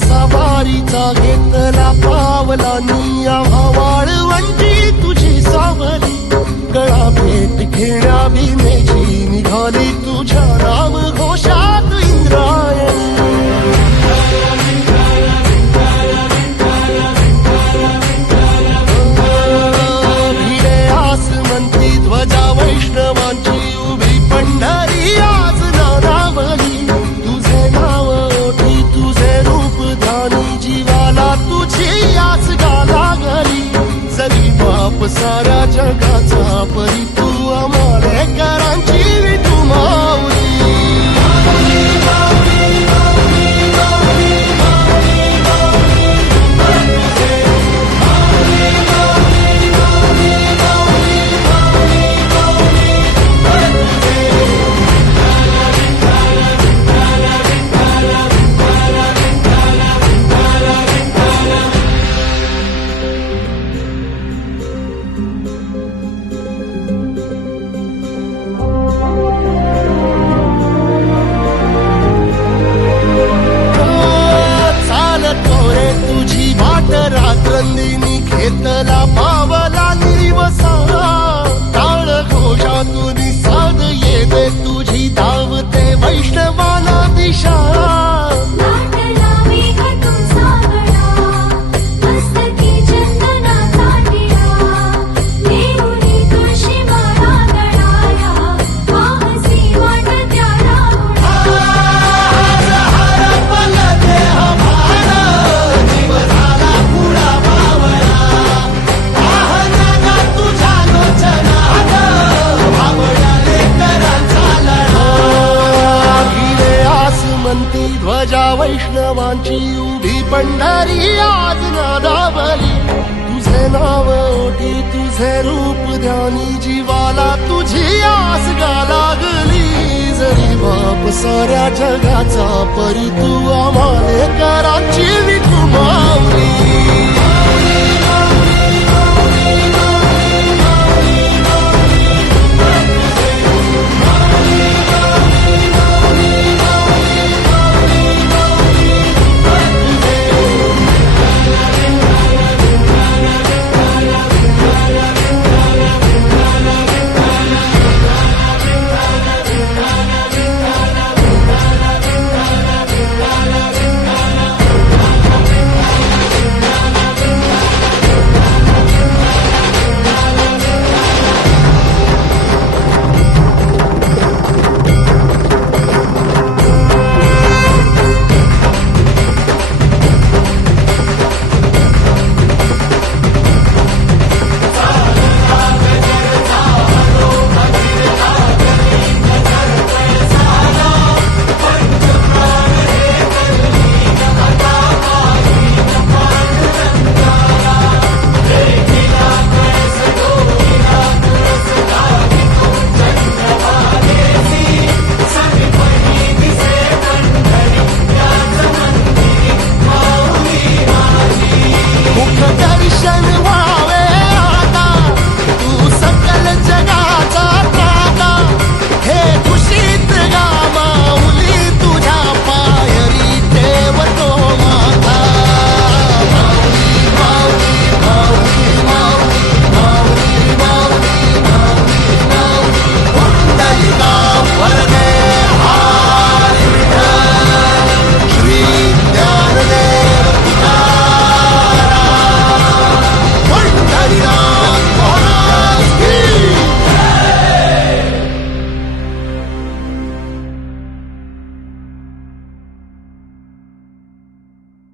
सवारीचा घेतला पावला निया वाळवंटी तुझी सावली गळा भेट घेण्या भीमेची निघाली तुझ्या राम घोषात इंद्रायणी भिडे आसमंती ध्वजा वैष्णवांची उभी पंढरी आज नानावली तुझे नाव ओठी तुझे रूप ध्यानी जीवाला तुझी आस गाला गली जरी बाप साऱ्या जगाचा परी तू आमालेकरांची विठू माऊली रात्रंदिनी घेतला पावला निवसा टाळ घोषातून साध येते तुझी धावते वैष्णवाला दिशा ध्वजा वैष्णवांची उभी पंढरी आज नादावली तुझे नाव ओठी तुझे रूप ध्यानी जीवाला तुझी आस गा लागली जरी बाप साऱ्या जगाचा परी तू आमालेकरांची विठू